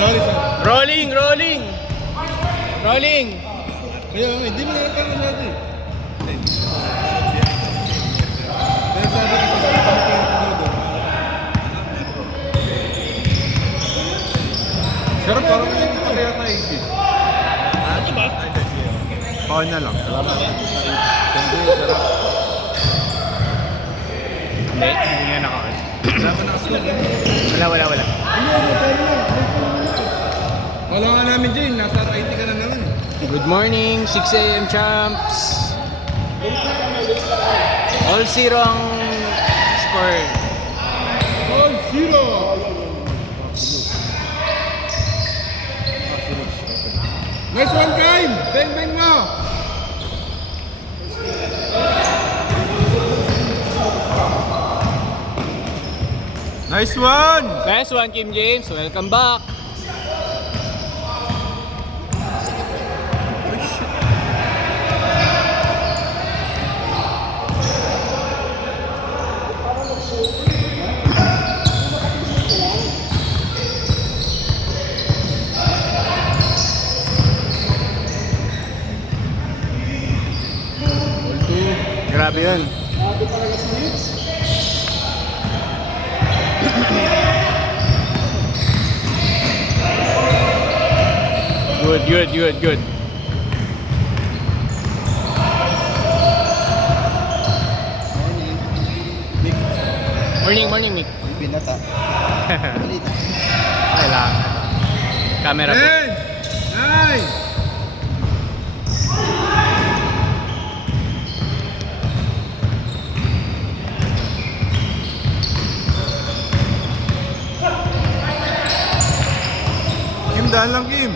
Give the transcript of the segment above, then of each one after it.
Sorry, sir. Rolling, rolling. Rolling. Kaya hindi mo nalang pala natin. Dahil sabi ko sa kanya, pala ko doon. Sarap parang hindi pa kaya naisip. Ano ba? Paon na lang. Salamat. Hindi, sarap. Hindi nga naka-on. Wala ka nakasunod. Wala. Wala nga namin dyan. Nasa IT ka na naman. Good morning, 6 AM champs. All zero ang score. All zero! Nice one, Kaim! Bang mo! Nice one! Nice one, Kim James. Welcome back. Grabe yun. Good. Morning, Mick. Pinata. Okay lang. Camera po. 10! 9! Kim, daan lang, Kim.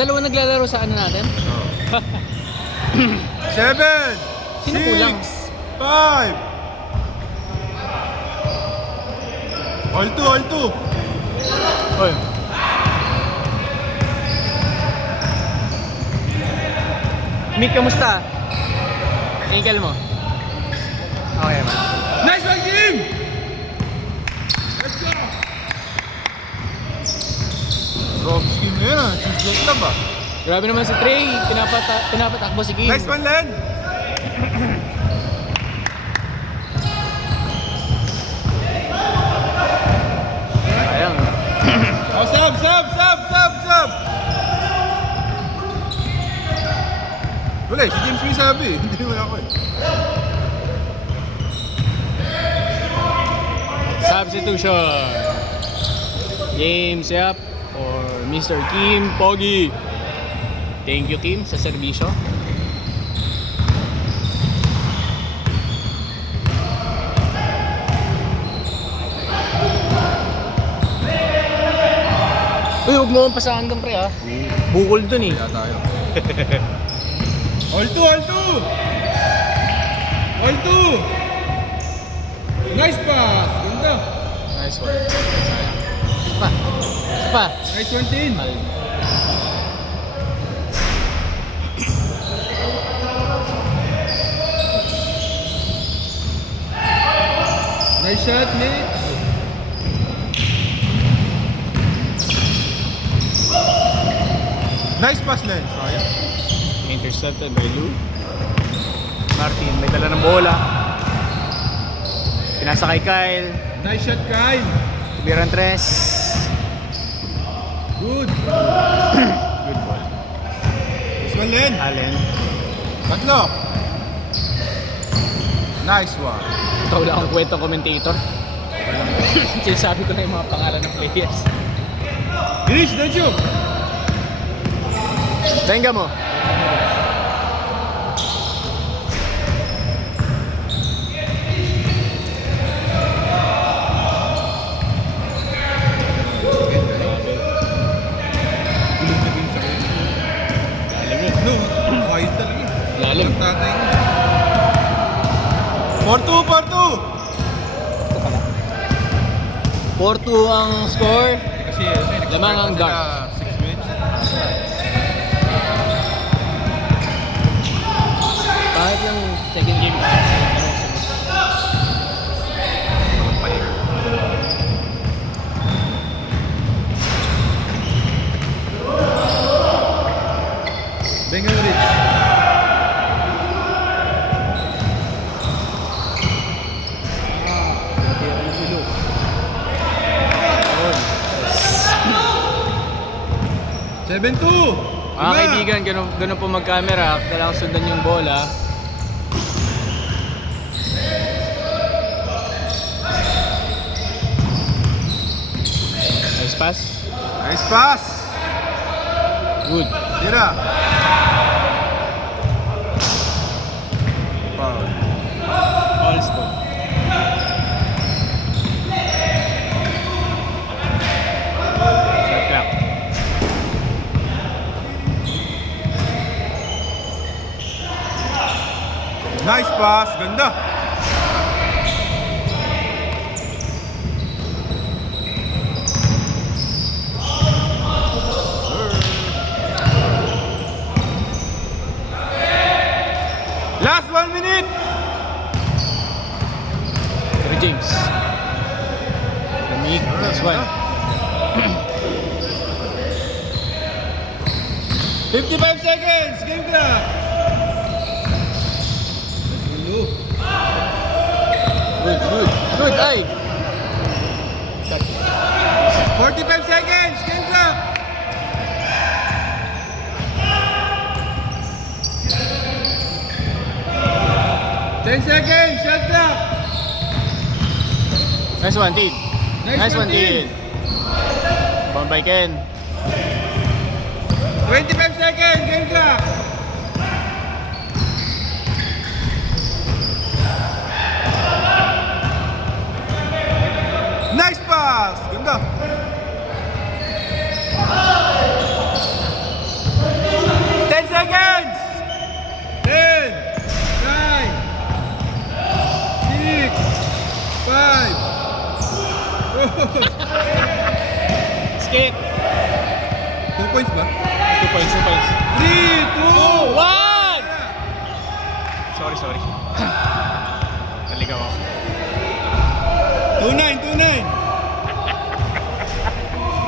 Dalawa naglalaro sa ano natin? 7! Sino kulang? 5! All two! Oy. Mick, kamusta? Ankle mo? Okay man. Nice one, Kim! Let's go! Rob Kim na yan, choose na ba? Grabe naman si Trey. Pinapatakbo si Kim. Nice one, Len! Ayan. Oh, sub! Wala si James may sabi. Hindi naman ako eh. Substitution. James up for Mr. Kim Pogi. Thank you, Kim, sa serbisyo. Uy, huwag mo akong pasahan doon, pre, ha? Bukol dun, eh. Kaya tayo. All two! Nice pass! Ganda! Nice one. Isa pa. Nice one, Tin! Nice shot, Nick! Nice pass, Len! Sayang. Intercepted by Lou. Martin, may dala ng bola. Pinasa kay Kyle. Nice shot, Kyle! Tubiran tres. Good! Good ball. Nice one, Len! Allen. Tatlo! Nice one! Ikaw lang ang kwento commentator. Sinasabi ko na yung mga pangalan ng players. Finish, don't you? Tenga mo. No, kahit talaga. Lalim. Ang tatay ko. 4-2! 4-2 ang score. Kasi Lamang ang guard. 6 minutes. Kahit yung second game. 7-2. Mga kaibigan, ganun po mag-camera. Kailangan sundan yung bola. Nice pass. Nice pass. Good. Tira. Foul. All score. Shot clock. Nice pass. Ganda. Last 1 minute. Sorry, James. Lamig. Nice one. 55 seconds. Game clock. Good, good. Good, ay! 45 seconds. Game clock. Ten seconds. Shot clock. Nice one, Tid. Nice one, one, Tid. Bound by Ken. 25 seconds. Game clock. Nice pass. Ganda. 10 seconds. 10, 9, 6, 5, 4. Skip. 2 points ba? 2 points, 2 points. 3, 2, 1! Sorry, sorry. Naligaw ako. 2-9, 2-9.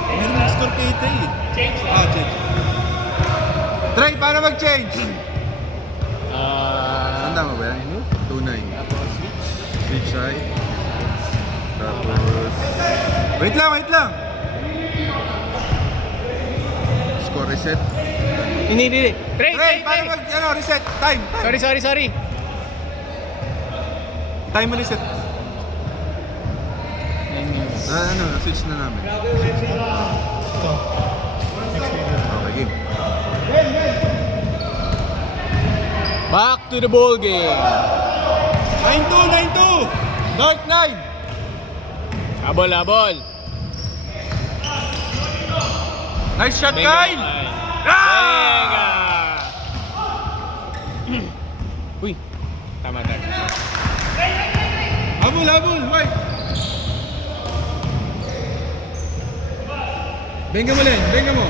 Meron na score kay Trey. Change. Change. Trey, paano mag-change? Tanda mo ba yan? 2-9. Switch side. Tapos... Wait lang. Score reset. Hindi. Trey, paano mag-reset? Time. Sorry. Time reset. Switch na namin. Okay, game. Back to the ball game. 9-2. Dark 9. Abol. Nice shot, Benga. Kyle. Benga. Uy. Tama. Habol. White. Benga mo, Len. Benga mo.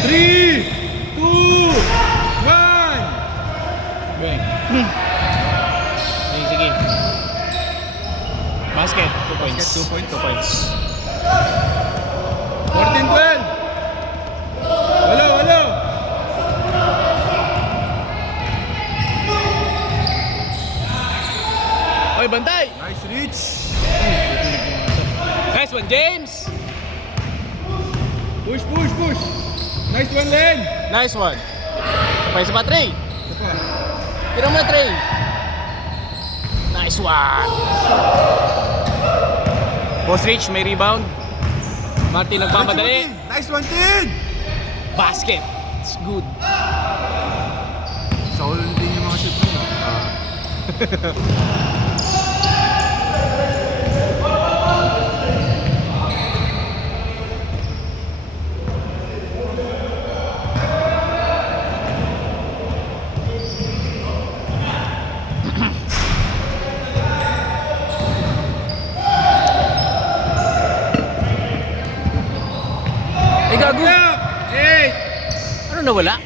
Three, 2, 1. Bang. Sige. Basket, 2 points. Basket, 2 points. 2 points. 14-12. Walo. Oy, bantay! Nice reach. Nice one, James! Push. Nice one, Len. Nice one. Isa pa, Trey. Tira mo na, Trey. Nice one. Boss Rich, may rebound. Martin nagmamadali. Nice one, Tin. Basket. It's good. Saul din yung mga shoot mo. Ay, gago. 8. Ano nawala?